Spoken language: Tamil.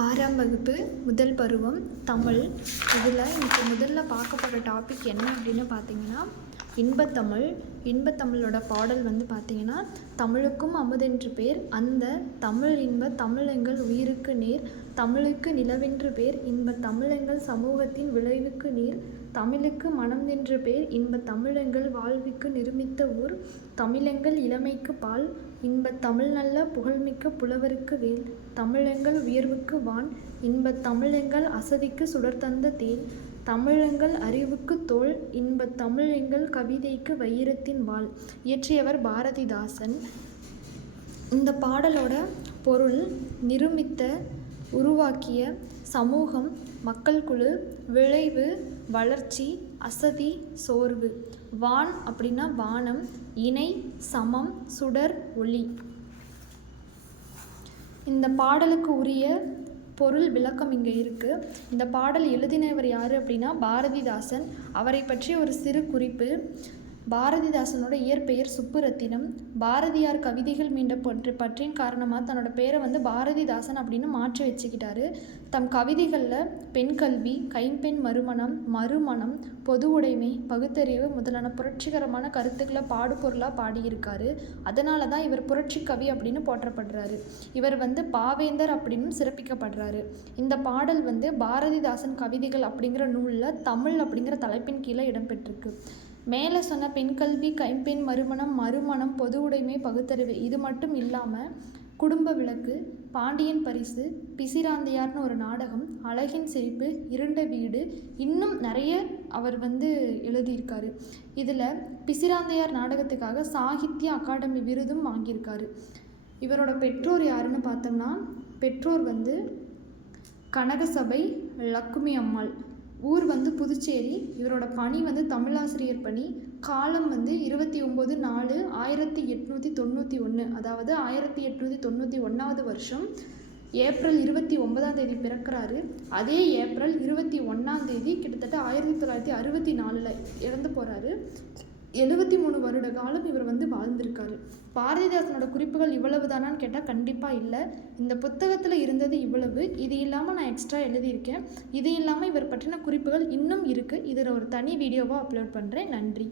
ஆறாம் வகுப்பு முதல் பருவம் தமிழ். இதில் இன்றைக்கி முதல்ல பார்க்கப்படுற டாபிக் என்ன அப்படின்னு பார்த்தீங்கன்னா இன்பத்தமிழ். இன்பத்தமிழோட பாடல் பார்த்தீங்கன்னா, தமிழுக்கும் அமுதென்று பேர், அந்த தமிழ் இன்ப தமிழெங்கள் உயிருக்கு நேர், தமிழுக்கு நிலவென்று பேர், இன்ப தமிழெங்கள் சமூகத்தின் விளைவுக்கு நீர், தமிழுக்கு மனம் என்று பேர், இன்ப தமிழெங்கள் வாழ்வுக்கு நிருமித்த ஊர், தமிழெங்கள் இளமைக்கு பால், இன்பத் தமிழ் நல்ல புகழ்மிக்க புலவருக்கு வேல், தமிழெங்கள் உயர்வுக்கு வான், இன்பத் தமிழெங்கள் அசதிக்கு சுடர்தந்த தேன், தமிழெங்கள் அறிவுக்கு தோல், இன்பத் தமிழெங்கள் கவிதைக்கு வைரத்தின் வாள். இயற்றியவர் பாரதிதாசன். இந்த பாடலோட பொருள்: நிருமித்த, உருவாக்கிய, சமூகம், மக்கள் குழு, விளைவு, வளர்ச்சி, அசதி, சோர்வு. வான் அப்படின்னா வானம், இணை, சமம், சுடர், ஒளி. இந்த பாடலுக்கு உரிய பொருள் விளக்கம் இங்கே இருக்குது. இந்த பாடல் எழுதினவர் யார் அப்படின்னா பாரதிதாசன். அவரை பற்றி ஒரு சிறு குறிப்பு: பாரதிதாசனோட இயற்பெயர் சுப்புரத்தினம். பாரதியார் கவிதைகள் மீண்ட பற்றின் காரணமாக தன்னோட பேரை பாரதிதாசன் அப்படின்னு மாற்றி வச்சுக்கிட்டாரு. தம் கவிதைகளில் பெண்கல்வி, கைம்பெண் மறுமணம், பொது உடைமை, பகுத்தறிவு முதலான புரட்சிகரமான கருத்துக்களை பாடுபொருளாக பாடியிருக்காரு. அதனால தான் இவர் புரட்சி கவி அப்படின்னு போற்றப்படுறாரு. இவர் பாவேந்தர் அப்படின்னு சிறப்பிக்கப்படுறாரு. இந்த பாடல் பாரதிதாசன் கவிதைகள் அப்படிங்கிற நூலில் தமிழ் அப்படிங்கிற தலைப்பின் கீழே இடம்பெற்றிருக்கு. மேலே சொன்ன பெண்கல்வி, கைம்பெண் மறுமணம், பொது உடைமை, பகுத்தறிவு இது மட்டும் இல்லாமல் குடும்ப விளக்கு, பாண்டியன் பரிசு, பிசிராந்தையார்னு ஒரு நாடகம், அழகின் சிரிப்பு, இருண்ட வீடு, இன்னும் நிறைய அவர் எழுதியிருக்காரு. இதில் பிசிராந்தையார் நாடகத்துக்காக சாகித்ய அகாடமி விருதும் வாங்கியிருக்காரு. இவரோட பெற்றோர் யாருன்னு பார்த்தோம்னா, பெற்றோர் கனகசபை லக்குமி அம்மாள். ஊர் புதுச்சேரி. இவரோட பணி தமிழாசிரியர் பணி. காலம் 29/4/1891, அதாவது 1891 வருஷம் ஏப்ரல் 29 பிறக்கிறாரு. அதே ஏப்ரல் 21 கிட்டத்தட்ட 1964 இறந்து போகிறாரு. 73 வருட காலம் இவர் வாழ்ந்திருக்காரு. பாரதிதாசனோட குறிப்புகள் இவ்வளவு தானான்னு கேட்டால் கண்டிப்பாக இல்லை. இந்த புத்தகத்தில் இருந்தது இவ்வளவு. இது இல்லாமல் நான் எக்ஸ்ட்ரா எழுதியிருக்கேன். இது இல்லாமல் இவர் பற்றின குறிப்புகள் இன்னும் இருக்குது. இதில் ஒரு தனி வீடியோவாக அப்லோட் பண்ணுறேன். நன்றி.